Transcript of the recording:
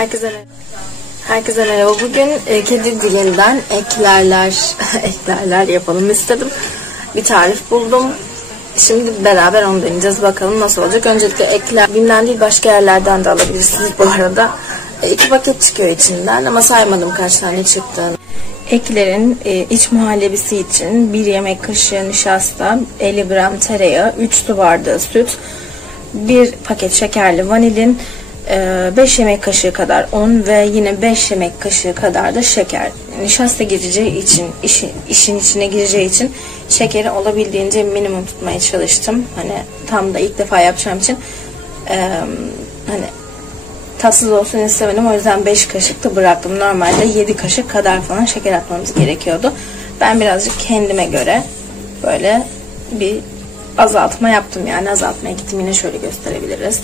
Herkese merhaba. Bugün kedi dilinden eklerler yapalım istedim. Bir tarif buldum. Şimdi beraber onu deneyeceğiz. Bakalım nasıl olacak. Öncelikle ekler BİM'den değil başka yerlerden de alabilirsiniz bu arada. 2 paket çıkıyor içinden ama saymadım kaç tane çıktığını. Eklerin iç muhallebisi için 1 yemek kaşığı nişasta, 50 gram tereyağı, 3 su bardağı süt, 1 paket şekerli vanilin, 5 yemek kaşığı kadar un ve yine 5 yemek kaşığı kadar da şeker. Nişasta gireceği için, işin içine gireceği için şekeri olabildiğince minimum tutmaya çalıştım. Hani tam da ilk defa yapacağım için hani tatsız olsun istemedim. O yüzden 5 kaşık da bıraktım. Normalde 7 kaşık kadar falan şeker atmamız gerekiyordu. Ben birazcık kendime göre böyle bir azaltma yaptım. Yani azaltmaya gittim. Yine şöyle gösterebiliriz.